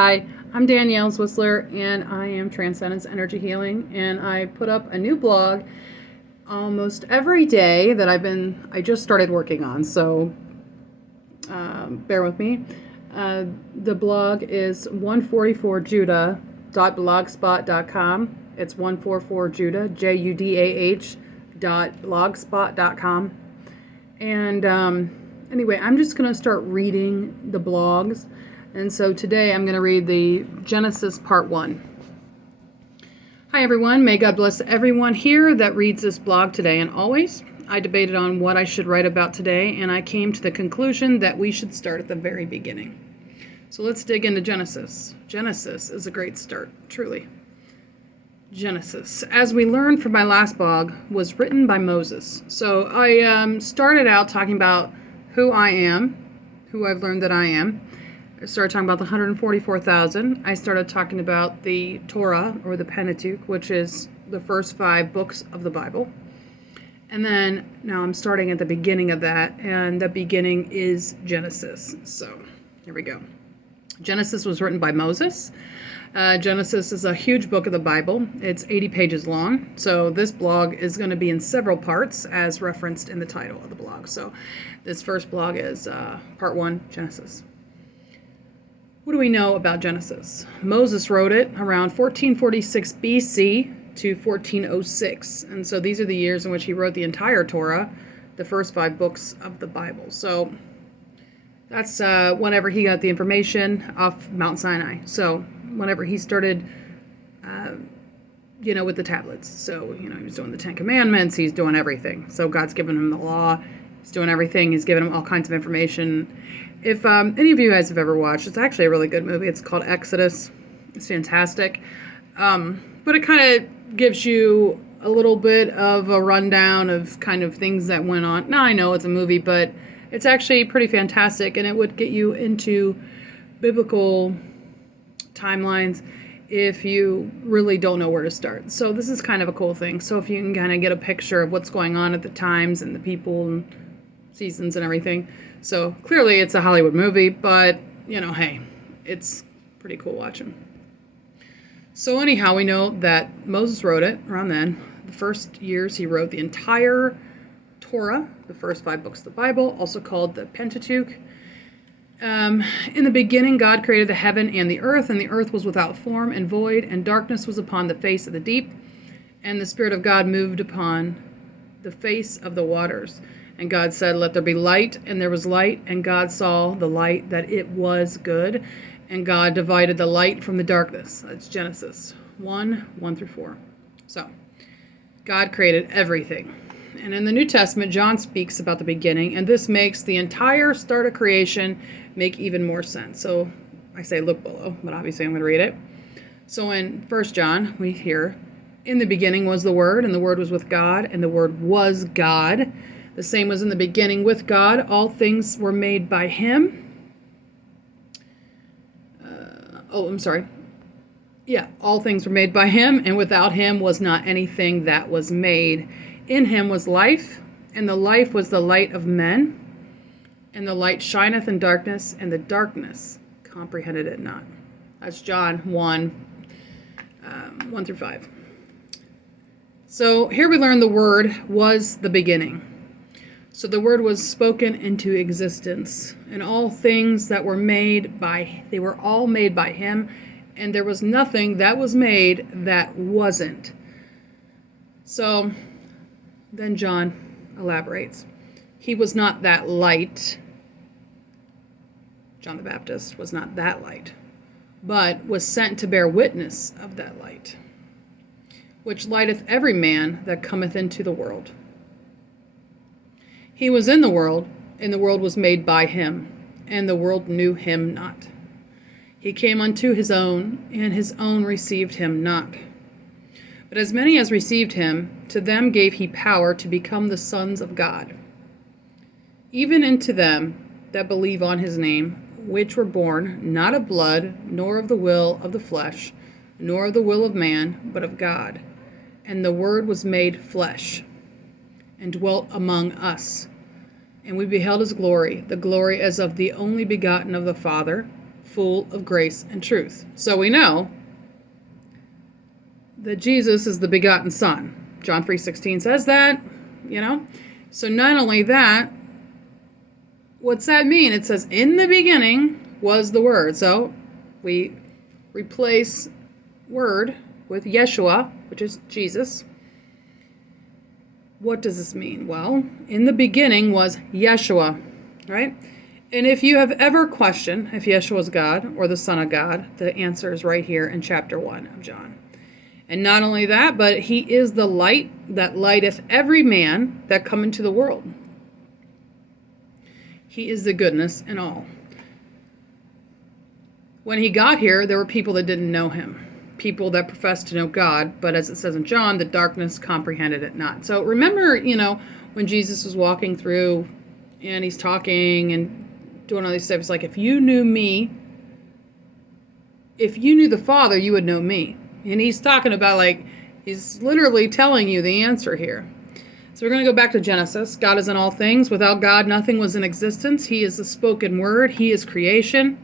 Hi, I'm Danielle Swissler, and I am Transcendence Energy Healing, and I put up a new blog almost every day that I just started working on, so bear with me. The blog is 144judah.blogspot.com. It's 144judah, JUDAH.blogspot.com. And anyway, I'm just going to start reading the blogs. And so today I'm going to read the Genesis Part 1. Hi everyone, may God bless everyone here that reads this blog today and always. I debated on what I should write about today, and I came to the conclusion that we should start at the very beginning. So let's dig into Genesis. Genesis is a great start, truly. Genesis, as we learned from my last blog, was written by Moses. So I started out talking about who I am, who I've learned that I am. I started talking about the 144,000. I started talking about the Torah, or the Pentateuch, which is the first 5 books of the Bible. And then now I'm starting at the beginning of that, and the beginning is Genesis. So here we go. Genesis was written by Moses. Genesis is a huge book of the Bible. It's 80 pages long. So this blog is going to be in several parts as referenced in the title of the blog. So this first blog is Part 1, Genesis. What do we know about Genesis? Moses wrote it around 1446 BC to 1406. And so these are the years in which he wrote the entire Torah, the first 5 books of the Bible. So that's whenever he got the information off Mount Sinai. So whenever he started, with the tablets. So, he was doing the 10 Commandments. He's doing everything. So God's given him the law. He's doing everything. He's given him all kinds of information. If any of you guys have ever watched, it's actually a really good movie. It's called Exodus. It's fantastic. But it kind of gives you a little bit of a rundown of kind of things that went on. Now, I know it's a movie, but it's actually pretty fantastic, and it would get you into biblical timelines if you really don't know where to start. So this is kind of a cool thing. So if you can kind of get a picture of what's going on at the times and the people and seasons and everything. So clearly it's a Hollywood movie, but, hey, it's pretty cool watching. So anyhow, we know that Moses wrote it around then. The first years he wrote the entire Torah, the first 5 books of the Bible, also called the Pentateuch. In the beginning, God created the heaven and the earth was without form and void, and darkness was upon the face of the deep, and the Spirit of God moved upon the face of the waters. And God said, "Let there be light," and there was light, and God saw the light that it was good, and God divided the light from the darkness. That's Genesis 1:1-4. So, God created everything. And in the New Testament, John speaks about the beginning, and this makes the entire start of creation make even more sense. So, I say look below, but obviously I'm going to read it. So in 1 John, we hear, "In the beginning was the Word, and the Word was with God, and the Word was God. The same was in the beginning with God. All things were made by Him." All things were made by Him, and without Him was not anything that was made. In Him was life, and the life was the light of men. And the light shineth in darkness, and the darkness comprehended it not. That's John 1:1-5. So here we learn the Word was the beginning. So the Word was spoken into existence, and all things that were made they were all made by Him, and there was nothing that was made that wasn't. So then John elaborates. He was not that light. John the Baptist was not that light, but was sent to bear witness of that light, which lighteth every man that cometh into the world. He was in the world, and the world was made by Him, and the world knew Him not. He came unto His own, and His own received Him not. But as many as received Him, to them gave He power to become the sons of God, even unto them that believe on His name, which were born not of blood, nor of the will of the flesh, nor of the will of man, but of God. And the Word was made flesh, and dwelt among us. And we beheld His glory, the glory as of the only begotten of the Father, full of grace and truth. So we know that Jesus is the begotten Son. John 3:16 says that, So not only that, what's that mean? It says, in the beginning was the Word. So we replace Word with Yeshua, which is Jesus. What does this mean? Well, in the beginning was Yeshua, right? And if you have ever questioned if Yeshua is God or the Son of God, the answer is right here in chapter 1 of John. And not only that, but he is the light that lighteth every man that come into the world. He is the goodness in all. When he got here, there were people that didn't know him. People that professed to know God, but as it says in John, the darkness comprehended it not. So remember, when Jesus was walking through and he's talking and doing all these steps, like, if you knew me, if you knew the Father, you would know me. And he's talking about, he's literally telling you the answer here. So we're going to go back to Genesis. God is in all things. Without God, nothing was in existence. He is the spoken word. He is creation.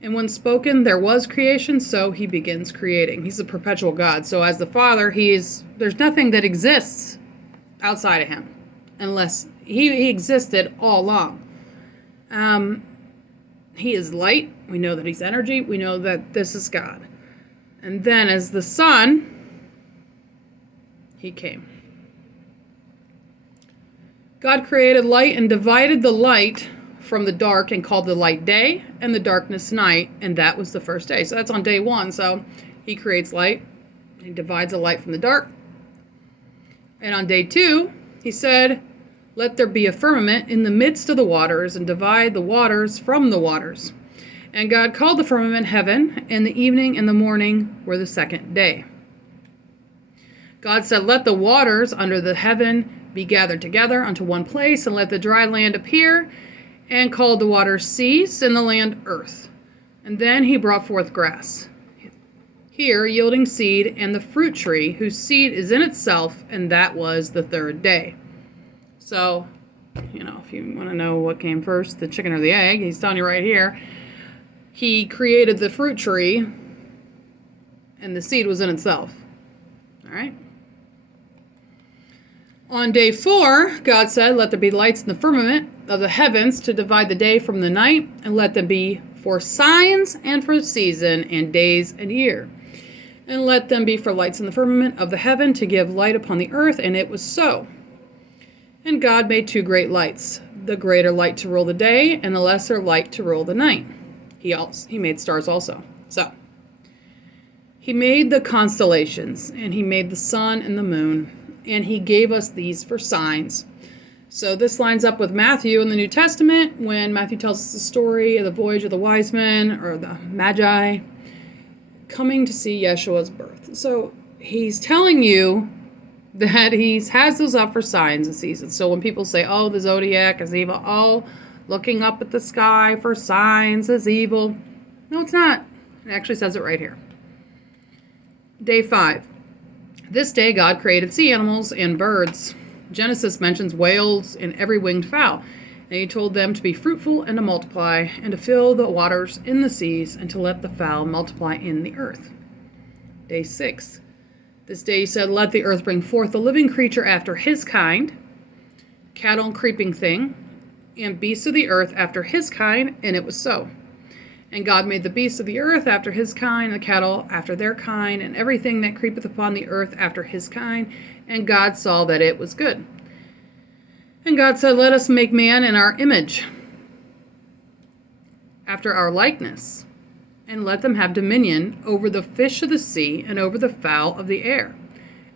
And when spoken, there was creation, so he begins creating. He's a perpetual God. So as the Father, there's nothing that exists outside of him, unless he existed all along. He is light. We know that he's energy. We know that this is God. And then as the Son, he came. God created light and divided the light from the dark and called the light day and the darkness night, and that was the first day. So that's on day 1. So he creates light. He divides the light from the dark. And on day 2, he said, let there be a firmament in the midst of the waters and divide the waters from the waters. And God called the firmament heaven, and the evening and the morning were the second day. God said, let the waters under the heaven be gathered together unto one place, and let the dry land appear, and called the waters seas, and the land earth. And then he brought forth grass, here yielding seed, and the fruit tree, whose seed is in itself, and that was the third day. So, if you want to know what came first, the chicken or the egg, he's telling you right here. He created the fruit tree, and the seed was in itself. All right? On day 4, God said, let there be lights in the firmament of the heavens to divide the day from the night, and let them be for signs and for season and days and year. And let them be for lights in the firmament of the heaven to give light upon the earth, and it was so. And God made 2 great lights, the greater light to rule the day, and the lesser light to rule the night. He made stars also. So, he made the constellations, and he made the sun and the moon, and he gave us these for signs. So this lines up with Matthew in the New Testament, when Matthew tells us the story of the voyage of the wise men, or the Magi, coming to see Yeshua's birth. So he's telling you that he has those up for signs and seasons. So when people say, oh, the zodiac is evil, oh, looking up at the sky for signs is evil. No, it's not. It actually says it right here. Day 5. This day God created sea animals and birds. Genesis mentions whales and every winged fowl. And he told them to be fruitful and to multiply, and to fill the waters in the seas, and to let the fowl multiply in the earth. Day 6. This day he said, let the earth bring forth a living creature after his kind, cattle and creeping thing, and beasts of the earth after his kind, and it was so. And God made the beasts of the earth after his kind, and the cattle after their kind, and everything that creepeth upon the earth after his kind. And God saw that it was good. And God said, let us make man in our image, after our likeness, and let them have dominion over the fish of the sea, and over the fowl of the air,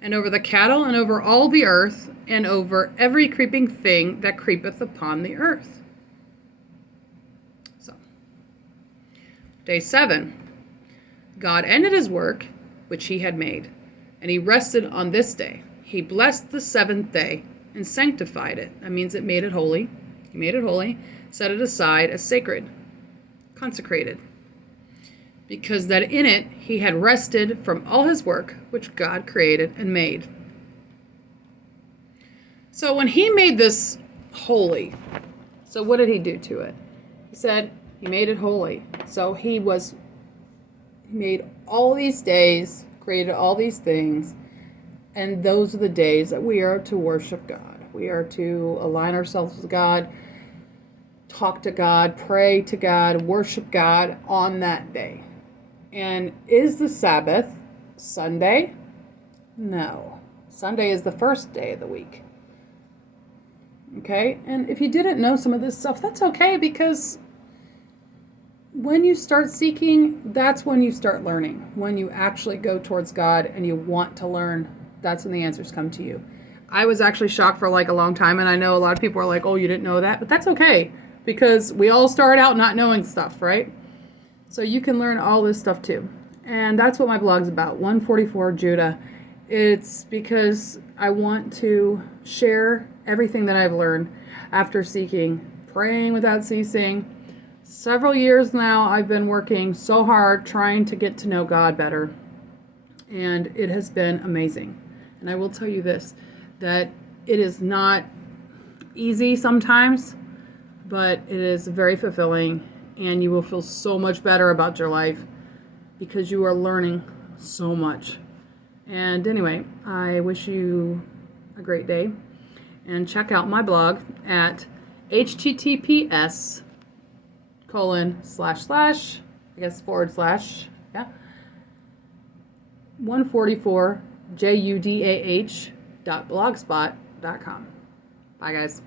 and over the cattle, and over all the earth, and over every creeping thing that creepeth upon the earth. So, day 7, God ended his work which he had made, and he rested on this day. He blessed the 7th day and sanctified it. That means it made it holy. He made it holy, set it aside as sacred, consecrated, because that in it he had rested from all his work which God created and made. So when he made this holy, so what did he do to it? He said, He made it holy. So he made all these days, created all these things, and those are the days that we are to worship God. We are to align ourselves with God, talk to God, pray to God, worship God on that day. And is the Sabbath Sunday? No. Sunday is the first day of the week. Okay? And if you didn't know some of this stuff, that's okay, because when you start seeking, that's when you start learning. When you actually go towards God and you want to learn, that's when the answers come to you. I was actually shocked for like a long time, and I know a lot of people are like, oh, you didn't know that? But that's okay, because we all start out not knowing stuff, right? So you can learn all this stuff too. And that's what my blog's about, 144 Judah. It's because I want to share everything that I've learned after seeking, praying without ceasing. Several years now, I've been working so hard trying to get to know God better, and it has been amazing. And I will tell you this, that it is not easy sometimes, but it is very fulfilling, and you will feel so much better about your life because you are learning so much. And anyway, I wish you a great day, and check out my blog at https://144judah.blogspot.com. Bye, guys.